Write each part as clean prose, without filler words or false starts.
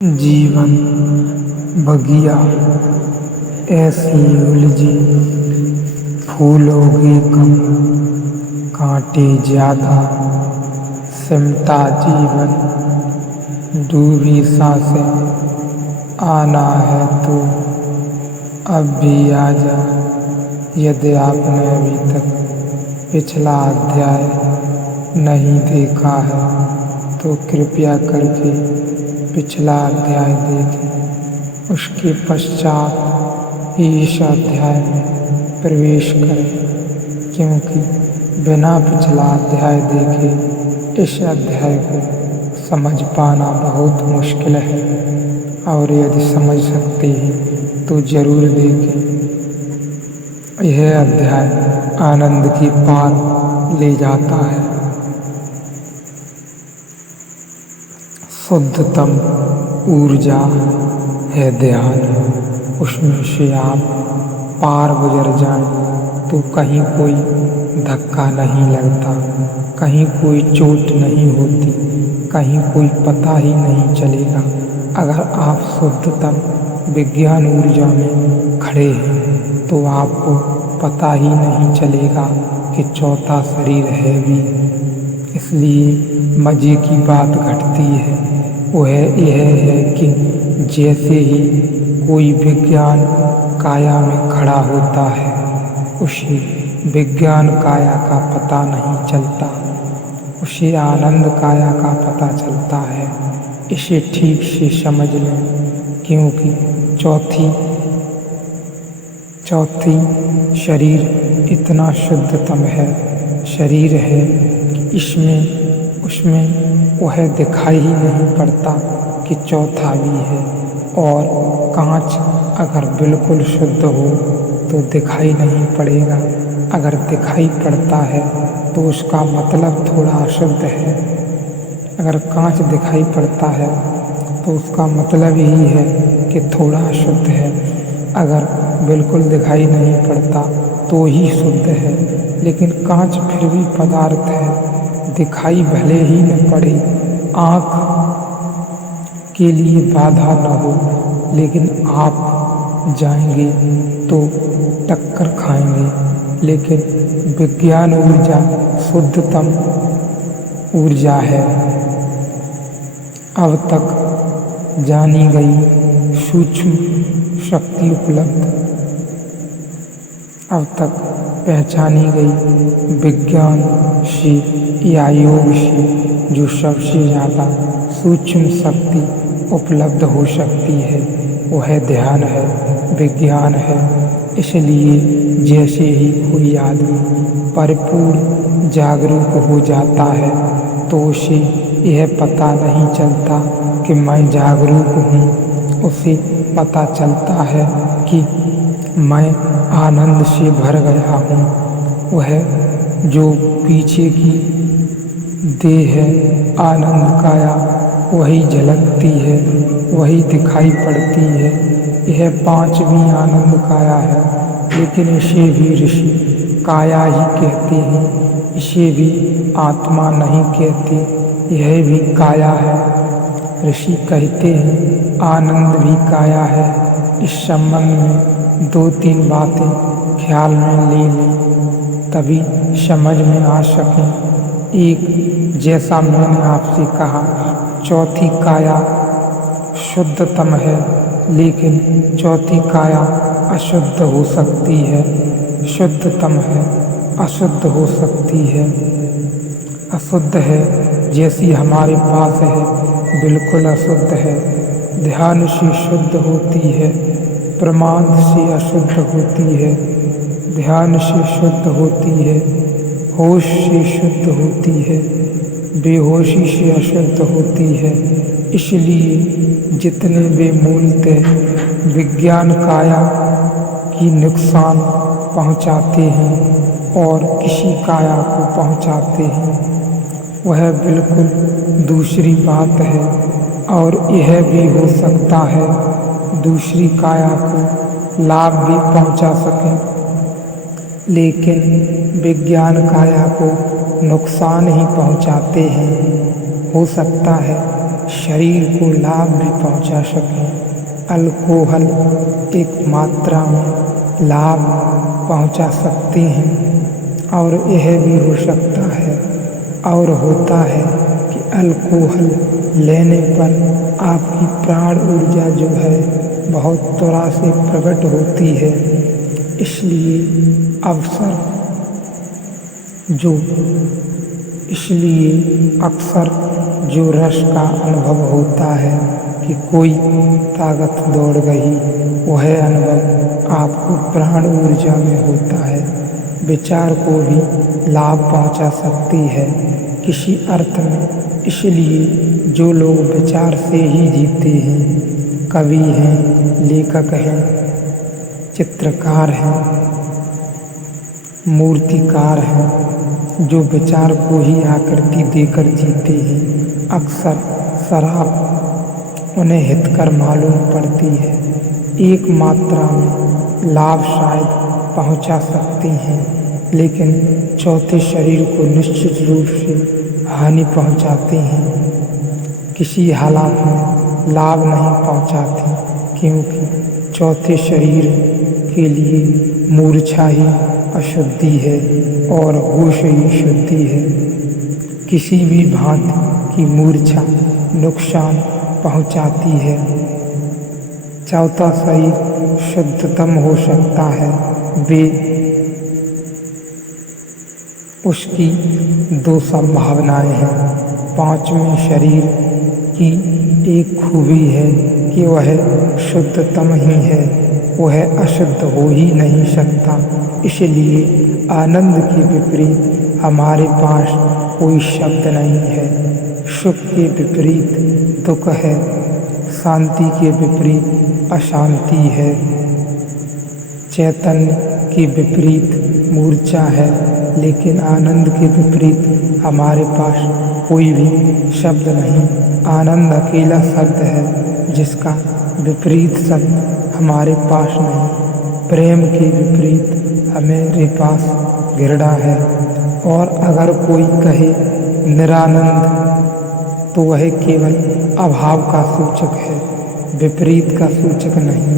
जीवन बगिया ऐसी उलझी, फूलोगे कम कांटे ज्यादा, सिमटा जीवन डूबी सांसें, आना है तो अब भी आजा। यदि आपने अभी तक पिछला अध्याय नहीं देखा है तो कृपया करके पिछला अध्याय देखें, उसके पश्चात इस अध्याय में प्रवेश करें, क्योंकि बिना पिछला अध्याय देखे इस अध्याय को समझ पाना बहुत मुश्किल है। और यदि समझ सकते हैं तो जरूर देखें। यह अध्याय आनंद की पार ले जाता है। शुद्धतम ऊर्जा है ध्यान, उसमें से आप पार गुजर जाएं तो कहीं कोई धक्का नहीं लगता, कहीं कोई चोट नहीं होती, कहीं कोई पता ही नहीं चलेगा। अगर आप शुद्धतम विज्ञान ऊर्जा में खड़े हैं तो आपको पता ही नहीं चलेगा कि चौथा शरीर है भी। इसलिए मजे की बात घटती है वह यह है कि जैसे ही कोई विज्ञान काया में खड़ा होता है, उसे विज्ञान काया का पता नहीं चलता, उसे आनंद काया का पता चलता है। इसे ठीक से समझ लें, क्योंकि चौथी शरीर इतना शुद्धतम है, शरीर है कि उसमें वह दिखाई ही नहीं पड़ता कि चौथा भी है। और कांच अगर बिल्कुल शुद्ध हो तो दिखाई नहीं पड़ेगा, अगर दिखाई पड़ता है तो उसका मतलब थोड़ा अशुद्ध है। अगर कांच दिखाई पड़ता है तो उसका मतलब यही है कि थोड़ा अशुद्ध है। अगर बिल्कुल दिखाई नहीं पड़ता तो ही शुद्ध है। लेकिन कांच फिर भी पदार्थ है, दिखाई भले ही न पड़े, आँख के लिए बाधा न हो, लेकिन आप जाएंगे तो टक्कर खाएंगे। लेकिन विज्ञान ऊर्जा शुद्धतम ऊर्जा है। अब तक जानी गई सूक्ष्म शक्ति उपलब्ध, अब तक पहचानी गई विज्ञान से या योग से जो सबसे ज़्यादा सूक्ष्म शक्ति उपलब्ध हो सकती है वह ध्यान है, विज्ञान है। इसलिए जैसे ही कोई आदमी परिपूर्ण जागरूक हो जाता है तो उसे यह पता नहीं चलता कि मैं जागरूक हूँ, उसे पता चलता है कि मैं आनंद से भर गया हूँ। वह जो पीछे की देह है आनंद काया, वही झलकती है, वही दिखाई पड़ती है। यह पांचवी आनंद काया है, लेकिन इसे भी ऋषि काया ही कहते हैं, इसे भी आत्मा नहीं कहते, यह भी काया है। ऋषि कहते हैं आनंद भी काया है। इस संबंध में 2-3 बातें ख्याल में ले लें, तभी समझ में आ सकें। एक, जैसा मैंने आपसे कहा, चौथी काया शुद्धतम है, लेकिन चौथी काया अशुद्ध हो सकती है। शुद्धतम है, अशुद्ध हो सकती है। अशुद्ध है जैसी हमारे पास है, बिल्कुल अशुद्ध है। ध्यान से शुद्ध होती है, प्रमाद से अशुद्ध होती है। ध्यान से शुद्ध होती है, होश से शुद्ध होती है, बेहोशी से अशुद्ध होती है। इसलिए जितने वे मूलतः विज्ञान काया की नुकसान पहुंचाते हैं और किसी काया को पहुंचाते हैं, वह बिल्कुल दूसरी बात है। और यह भी हो सकता है दूसरी काया को लाभ भी पहुंचा सकें, लेकिन विज्ञान काया को नुकसान ही पहुंचाते हैं। हो सकता है शरीर को लाभ भी पहुंचा सकें। अल्कोहल एक मात्रा में लाभ पहुंचा सकते हैं और यह भी हो सकता है और होता है कि अल्कोहल लेने पर आपकी प्राण ऊर्जा जो है बहुत त्वरा से प्रकट होती है। इसलिए अक्सर जो रस का अनुभव होता है कि कोई ताकत दौड़ गई, वह अनुभव आपको प्राण ऊर्जा में होता है। विचार को भी लाभ पहुंचा सकती है किसी अर्थ में। इसलिए जो लोग विचार से ही जीते हैं, कवि हैं, लेखक हैं, चित्रकार हैं, मूर्तिकार हैं, जो विचार को ही आकृति देकर जीते हैं, अक्सर शराब उन्हें हितकर मालूम पड़ती है। एक मात्रा में लाभ शायद पहुंचा सकती हैं, लेकिन चौथे शरीर को निश्चित रूप से हानि पहुंचाते हैं। किसी हालात में लाभ नहीं पहुंचाती, क्योंकि चौथे शरीर के लिए मूर्छा ही अशुद्धि है और होश ही शुद्धि है। किसी भी भांति की मूर्छा नुकसान पहुंचाती है। चौथा शरीर शुद्धतम हो सकता है। वे उसकी दो संभावनाएं हैं। पांचवें शरीर की एक खूबी है कि वह शुद्धतम ही है, वह अशुद्ध हो ही नहीं सकता। इसलिए आनंद के विपरीत हमारे पास कोई शब्द नहीं है। सुख के विपरीत दुख है, शांति के विपरीत अशांति है, चैतन्य के विपरीत मूर्छा है, लेकिन आनंद के विपरीत हमारे पास कोई भी शब्द नहीं। आनंद अकेला शब्द है जिसका विपरीत शब्द हमारे पास नहीं। प्रेम के विपरीत हमारे पास घृणा है। और अगर कोई कहे निरानंद, तो वह केवल अभाव का सूचक है, विपरीत का सूचक नहीं।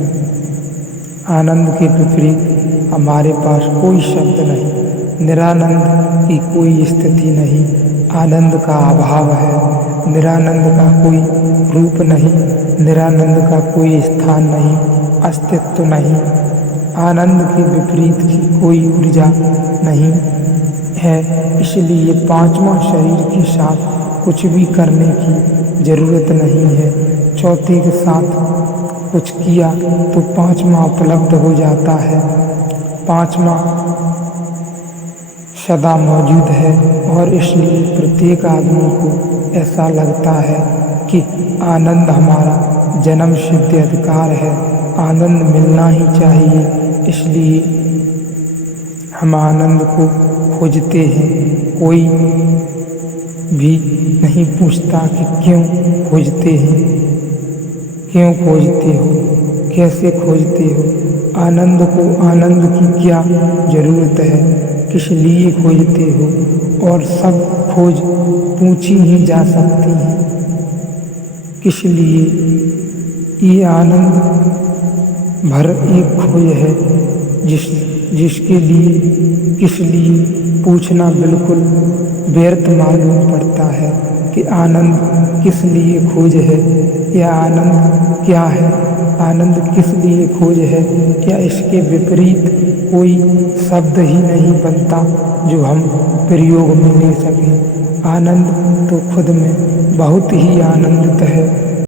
आनंद के विपरीत हमारे पास कोई शब्द नहीं। निरानंद की कोई स्थिति नहीं, आनंद का अभाव है। निरानंद का कोई रूप नहीं, निरानंद का कोई स्थान नहीं, अस्तित्व नहीं। आनंद के विपरीत की कोई ऊर्जा नहीं है। इसलिए पांचवा शरीर के साथ कुछ भी करने की जरूरत नहीं है। चौथे के साथ कुछ किया तो पांचवा उपलब्ध हो जाता है। पांचवा सदा मौजूद है और इसलिए प्रत्येक आदमी को ऐसा लगता है कि आनंद हमारा जन्म सिद्ध अधिकार है, आनंद मिलना ही चाहिए। इसलिए हम आनंद को खोजते हैं। कोई भी नहीं पूछता कि क्यों खोजते हैं, क्यों खोजते हो, कैसे खोजते हो। आनंद को आनंद की क्या जरूरत है, किस लिए खोजते हो। और सब खोज पूछी ही जा सकती है, किस लिए। ये आनंद भर एक खोज है जिसके लिए किस लिए पूछना बिल्कुल व्यर्थ मालूम पड़ता है कि आनंद किस लिए खोज है, या आनंद क्या है, आनंद किस लिए खोज है। या इसके विपरीत कोई शब्द ही नहीं बनता जो हम प्रयोग में ले सकें। आनंद तो खुद में बहुत ही आनंदित है।